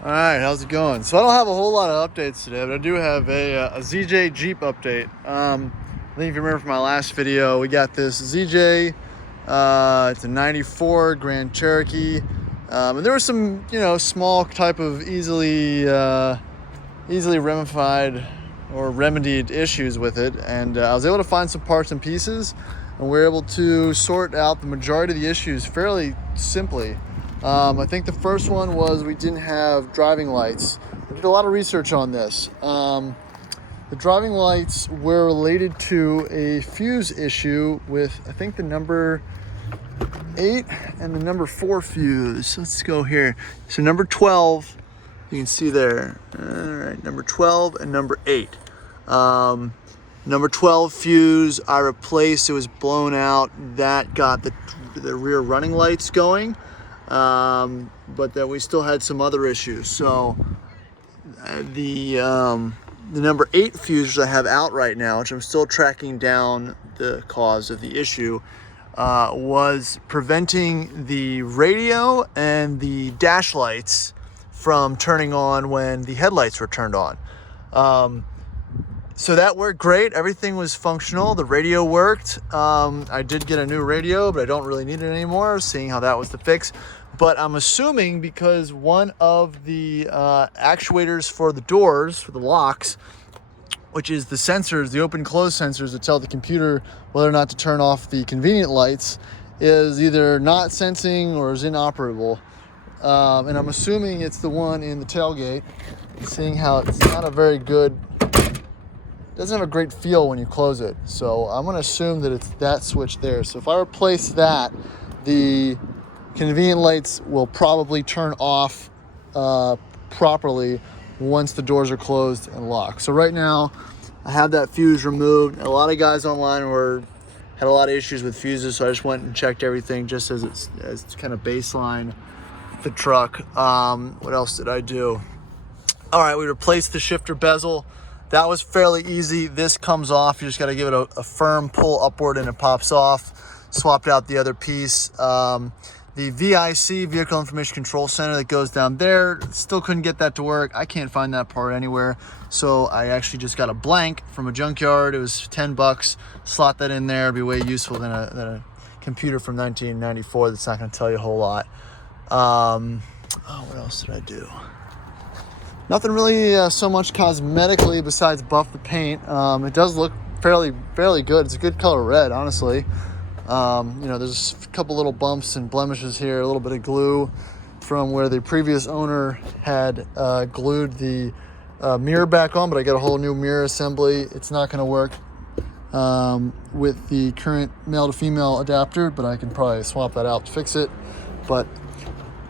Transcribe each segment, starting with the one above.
All right, how's it going? So I don't have a whole lot of updates today, but I do have a ZJ Jeep update. I think if you remember from my last video, we got this ZJ. It's a 94 Grand Cherokee. And there were some, small type of easily ramified or remedied issues with it. And I was able to find some parts and pieces, and we were able to sort out the majority of the issues fairly simply. I think the first one was we didn't have driving lights. I did a lot of research on this. The driving lights were related to a fuse issue with, I think, the number 8 and the number 4 fuse. Let's go here. So number 12, you can see there. All right, number 12 and number 8. Number 12 fuse I replaced. It was blown out. That got the rear running lights going. But then we still had some other issues. So the number 8 fuse, which I have out right now, which I'm still tracking down the cause of the issue, was preventing the radio and the dash lights from turning on when the headlights were turned on. So that worked great. Everything was functional. The radio worked. I did get a new radio, but I don't really need it anymore, seeing how that was the fix. But I'm assuming because one of the actuators for the doors, for the locks, which is the sensors, the open close sensors that tell the computer whether or not to turn off the convenient lights, is either not sensing or is inoperable. And I'm assuming it's the one in the tailgate, seeing how it's not a very good, doesn't have a great feel when you close it. So I'm going to assume that it's that switch there. So if I replace that, the convenient lights will probably turn off properly once the doors are closed and locked. So right now I have that fuse removed. A lot of guys online had a lot of issues with fuses, so I just went and checked everything just as kind of baseline the truck. What else did I do? All right, we replaced the shifter bezel. That was fairly easy. This comes off. You just got to give it a firm pull upward and it pops off. Swapped out the other piece. The VIC, Vehicle Information Control Center, that goes down there, still couldn't get that to work. I can't find that part anywhere. So I actually just got a blank from a junkyard. It was $10. Slot that in there. It'd be way useful than a computer from 1994 that's not going to tell you a whole lot. What else did I do? Nothing really so much cosmetically besides buff the paint. It does look fairly good. It's a good color red, honestly. There's a couple little bumps and blemishes here, a little bit of glue from where the previous owner had glued the mirror back on, but I got a whole new mirror assembly. It's not going to work with the current male to female adapter, but I can probably swap that out to fix it. But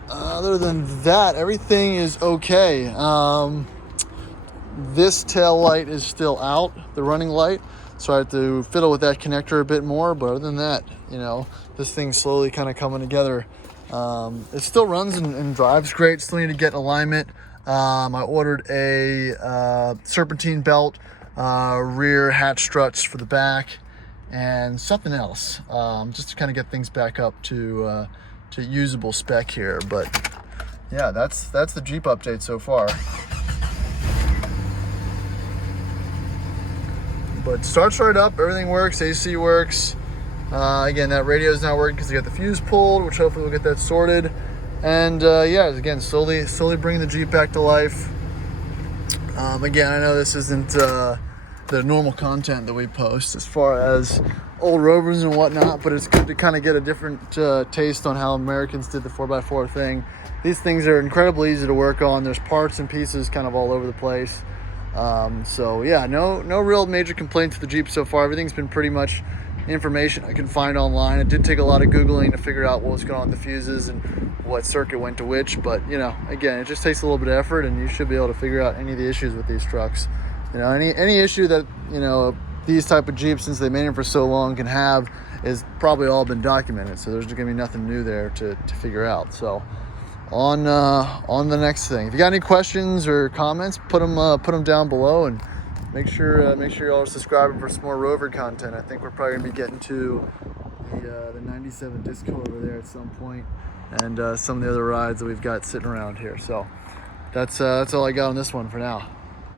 other than that, everything is okay. This tail light is still out, the running light, so I have to fiddle with that connector a bit more. But other than that, this thing's slowly kind of coming together. It still runs and drives great. Still need to get alignment. I ordered a serpentine belt, rear hatch struts for the back, and something else, just to kind of get things back up to usable spec here. But yeah, that's the Jeep update so far. But starts right up, everything works, AC works. Again, that radio is not working because we got the fuse pulled, which hopefully we'll get that sorted. And again, slowly bringing the Jeep back to life. Again, I know this isn't the normal content that we post as far as old Rovers and whatnot, but it's good to kind of get a different taste on how Americans did the 4x4 thing. These things are incredibly easy to work on. There's parts and pieces kind of all over the place. So yeah, no real major complaints with the Jeep so far. Everything's been pretty much information I can find online. It did take a lot of Googling to figure out what was going on with the fuses and what circuit went to which, but again, it just takes a little bit of effort, and you should be able to figure out any of the issues with these trucks. Any issue that these type of Jeeps, since they made them for so long, can have is probably all been documented, so there's gonna be nothing new there to figure out. So on the next thing, if you got any questions or comments, put them down below, and make sure y'all are subscribing for some more Rover content. I think we're probably gonna be getting to the 97 Disco over there at some point, and some of the other rides that we've got sitting around here. So that's all I got on this one for now.